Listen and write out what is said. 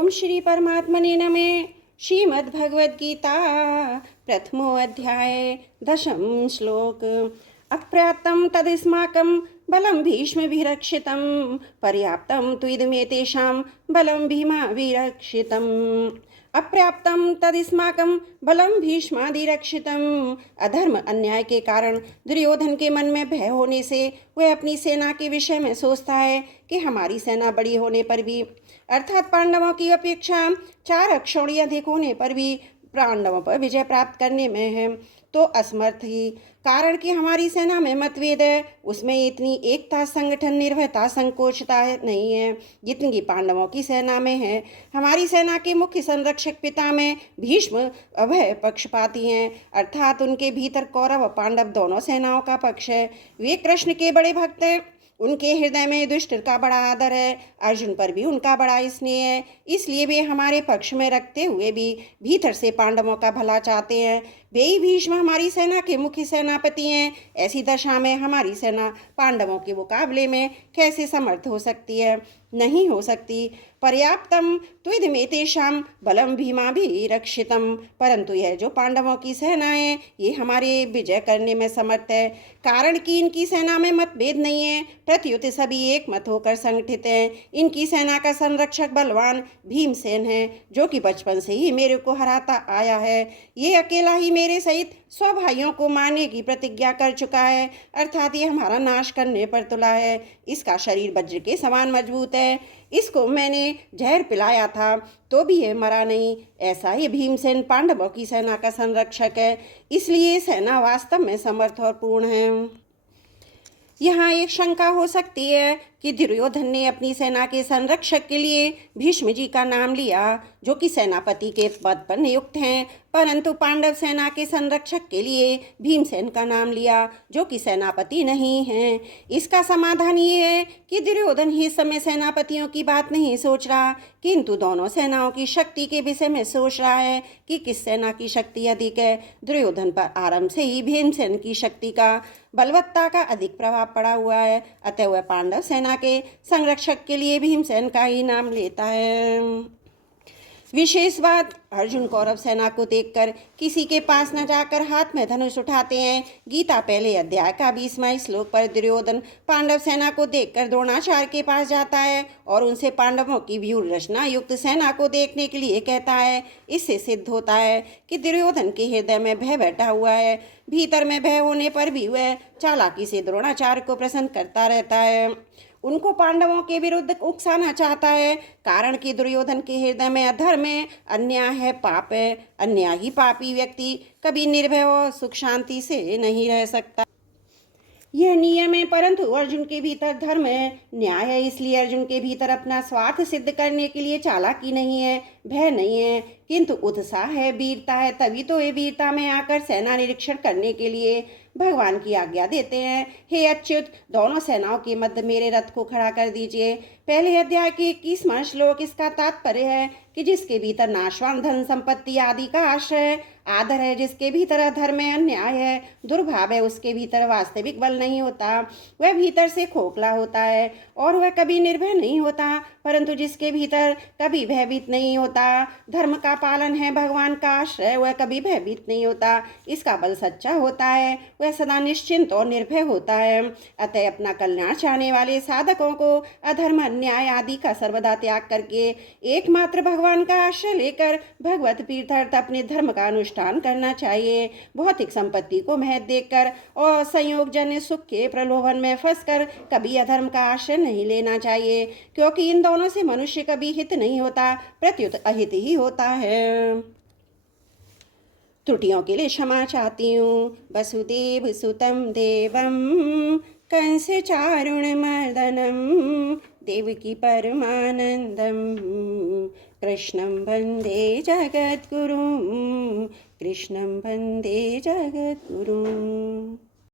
ओम श्री परमात्मने नमः। श्रीमद्भगवद्गीता प्रथमो अध्याय दशम श्लोक। अप्रयाप्तं तदस्माकं बलं भीष्मभिरक्षितं पर्याप्तं तु इदमेतेषां बलं भीमाभिरक्षितम्। अपर्याप्तं तदस्माकं बलं भीष्मादिरक्षितम्। अधर्म अन्याय के कारण दुर्योधन के मन में भय होने से वह अपनी सेना के विषय में सोचता है कि हमारी सेना बड़ी होने पर भी, अर्थात पांडवों की अपेक्षा 4 अक्षौणी अधिक होने पर भी पांडवों पर विजय प्राप्त करने में है तो असमर्थ ही। कारण कि हमारी सेना में मतभेद है, उसमें इतनी एकता, संगठन, निर्भयता, संकोचता नहीं है जितनी कि पांडवों की सेना में है। हमारी सेना के मुख्य संरक्षक पिता में भीष्म अभय पक्षपाती हैं, अर्थात उनके भीतर कौरव और पांडव दोनों सेनाओं का पक्ष है। वे कृष्ण के बड़े भक्त हैं, उनके हृदय में युधिष्ठिर का बड़ा आदर है, अर्जुन पर भी उनका बड़ा स्नेह है, इसलिए वे हमारे पक्ष में रखते हुए भी भीतर से पांडवों का भला चाहते हैं। वे ही भीष्म हमारी सेना के मुख्य सेनापति हैं। ऐसी दशा में हमारी सेना पांडवों के मुकाबले में कैसे समर्थ हो सकती है? नहीं हो सकती। पर्याप्तम त्विदमेतेषां बलम भीमाभिरक्षितम। परंतु यह जो पांडवों की सेना है ये हमारे विजय करने में समर्थ है, कारण कि इनकी सेना में मतभेद नहीं है, प्रत्युत सभी एक मत होकर संगठित हैं। इनकी सेना का संरक्षक बलवान भीमसेन है, जो कि बचपन से ही मेरे को हराता आया है। ये अकेला ही मेरे सहित 100 भाइयों को मारने की प्रतिज्ञा कर चुका है, अर्थात ये हमारा नाश करने पर तुला है। इसका शरीर वज्र के समान मजबूत है, इसको मैंने जहर पिलाया था तो भी ये मरा नहीं। ऐसा ही भीमसेन पांडवों की सेना का संरक्षक है, इसलिए सेना वास्तव में समर्थ और पूर्ण है। यहाँ एक शंका हो सकती है कि दुर्योधन ने अपनी सेना के संरक्षक के लिए भीष्म जी का नाम लिया, जो कि सेनापति के पद पर नियुक्त हैं, परंतु पांडव सेना के संरक्षक के लिए भीमसेन का नाम लिया, जो कि सेनापति नहीं हैं। इसका समाधान ये है कि दुर्योधन ही इस समय सेनापतियों की बात नहीं सोच रहा, किंतु दोनों सेनाओं की शक्ति के विषय में सोच रहा है कि किस सेना की शक्ति अधिक है। दुर्योधन पर आरंभ से ही भीमसेन की शक्ति का, बलवत्ता का अधिक प्रभाव पड़ा हुआ है, अतः वह पांडव सेना के संरक्षक के लिए भीमसेन का ही नाम लेता है। विशेष बात, अर्जुन कौरव सेना को देखकर किसी के पास न जाकर हाथ में धनुष उठाते हैं। गीता पहले अध्याय का 20वां श्लोक पर दुर्योधन पांडव सेना को देखकर द्रोणाचार्य के पास जाता है और उनसे पांडवों की व्यूह रचना युक्त सेना को देखने के लिए कहता है। इससे सिद्ध होता है कि दुर्योधन के हृदय में भय बैठा हुआ है। भीतर में भय होने पर भी वह चालाकी से द्रोणाचार्य को प्रसन्न करता रहता है, उनको पांडवों के विरुद्ध उकसाना चाहता है, कारण कि दुर्योधन के हृदय में अधर्म है, अन्याय है, पाप है। अन्याय ही पापी व्यक्ति कभी निर्भय और सुख शांति से नहीं रह सकता, यह नियम है। परंतु अर्जुन के भीतर धर्म है, न्याय है, इसलिए अर्जुन के भीतर अपना स्वार्थ सिद्ध करने के लिए चालाकी नहीं है, भय नहीं है, किंतु उत्साह है, वीरता है। तभी तो ये वीरता में आकर सेना निरीक्षण करने के लिए भगवान की आज्ञा देते हैं। हे अच्युत, दोनों सेनाओं के मध्य मेरे रथ को खड़ा कर दीजिए। पहले अध्याय की 21वां श्लोक इसका तात्पर्य है कि जिसके भीतर नाशवान धन संपत्ति आदि का आश्रय आदर है, जिसके भीतर अधर्म है, अन्याय है, दुर्भाव है, उसके भीतर वास्तविक बल नहीं होता, वह भीतर से खोखला होता है और वह कभी निर्भय नहीं होता। परंतु जिसके भीतर कभी भयभीत नहीं होता, धर्म का पालन है, भगवान का आश्रय, वह कभी भयभीत नहीं होता, इसका बल सच्चा होता है, वह सदा निश्चिंत और निर्भय होता है। अतः अपना कल्याण चाहने वाले साधकों को अधर्म, अन्याय आदि का सर्वदा त्याग करके एकमात्र भगवान का आश्रय लेकर भगवत प्रीत्यर्थ अपने धर्म का अनुष्ठान करना चाहिए। भौतिक संपत्ति को महत्व देकर और संयोगजन्य सुख के प्रलोभन में फंसकर कभी अधर्म का आश्रय नहीं लेना चाहिए, क्योंकि इन दोनों से मनुष्य कभी हित नहीं होता, प्रत्युत अहित ही होता है। त्रुटियों के लिए क्षमा चाहती हूँ। वसुदेव सुतम देवम कंस चारुण मर्दनम देवकी परमानंदम कृष्णं वंदे जगद्गुरुं कृष्णं वंदे जगद्गुरुं।